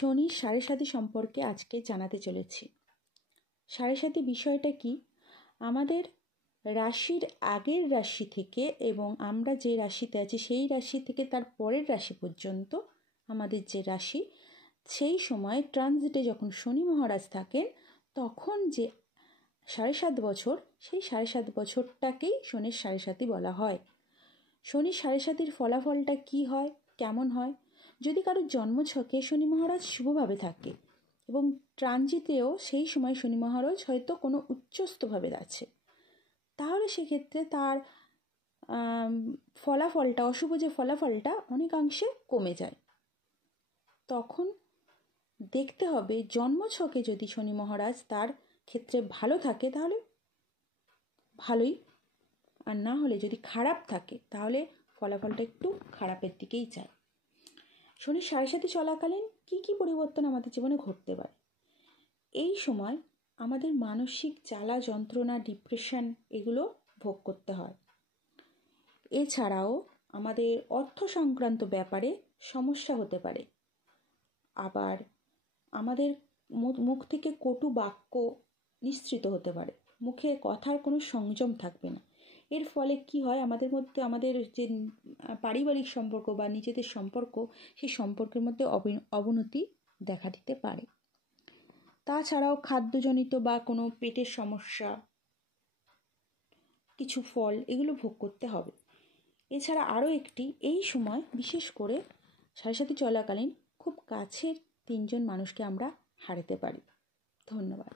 শনির সাড়ে সাতি সম্পর্কে আজকে জানাতে চলেছি। সাড়ে সাতি বিষয়টা কি? আমাদের রাশির আগের রাশি থেকে এবং আমরা যে রাশিতে আছি সেই রাশি থেকে তার পরের রাশি পর্যন্ত আমাদের যে রাশি, সেই সময় ট্রানজিটে যখন শনি মহারাজ থাকেন তখন যে 7.5 বছর, সেই 7.5 বছরটাকেই শনির সাড়ে সাতি বলা হয়। শনির সাড়ে সাতির ফলাফলটা কি হয়, কেমন হয়? যদি কারোর জন্মছকে শনি মহারাজ শুভভাবে থাকে এবং ট্রানজিটেও সেই সময় শনি মহারাজ হয়তো কোনো উচ্চস্থভাবে আছে, তাহলে সেক্ষেত্রে তার ফলাফলটা, অশুভ যে ফলাফলটা অনেকাংশে কমে যায়। তখন দেখতে হবে জন্মছকে যদি শনি মহারাজ তার ক্ষেত্রে ভালো থাকে তাহলে ভালোই, আর না হলে যদি খারাপ থাকে তাহলে ফলাফলটা একটু খারাপের দিকেই যায়। শনির সাড়ে সাতি চলাকালীন কী কী পরিবর্তন আমাদের জীবনে ঘটতে পারে? এই সময় আমাদের মানসিক জ্বালা যন্ত্রণা, ডিপ্রেশন এগুলো ভোগ করতে হয়। এছাড়াও আমাদের অর্থ সংক্রান্ত ব্যাপারে সমস্যা হতে পারে। আবার আমাদের মুখ থেকে কটু বাক্য নিঃসৃত হতে পারে, মুখে কথার কোনো সংযম থাকবে না। এর ফলে কি হয়, আমাদের যে পারিবারিক সম্পর্ক বা নিজেদের সম্পর্ক, সেই সম্পর্কের মধ্যে অবনতি দেখা দিতে পারে। তাছাড়াও খাদ্যজনিত বা কোনো পেটের সমস্যা, কিছু ফল এগুলো ভোগ করতে হবে। এছাড়া আরও একটি, এই সময় বিশেষ করে সাড়ে সাতি চলাকালীন খুব কাছের 3 জন মানুষকে আমরা হারাতে পারি। ধন্যবাদ।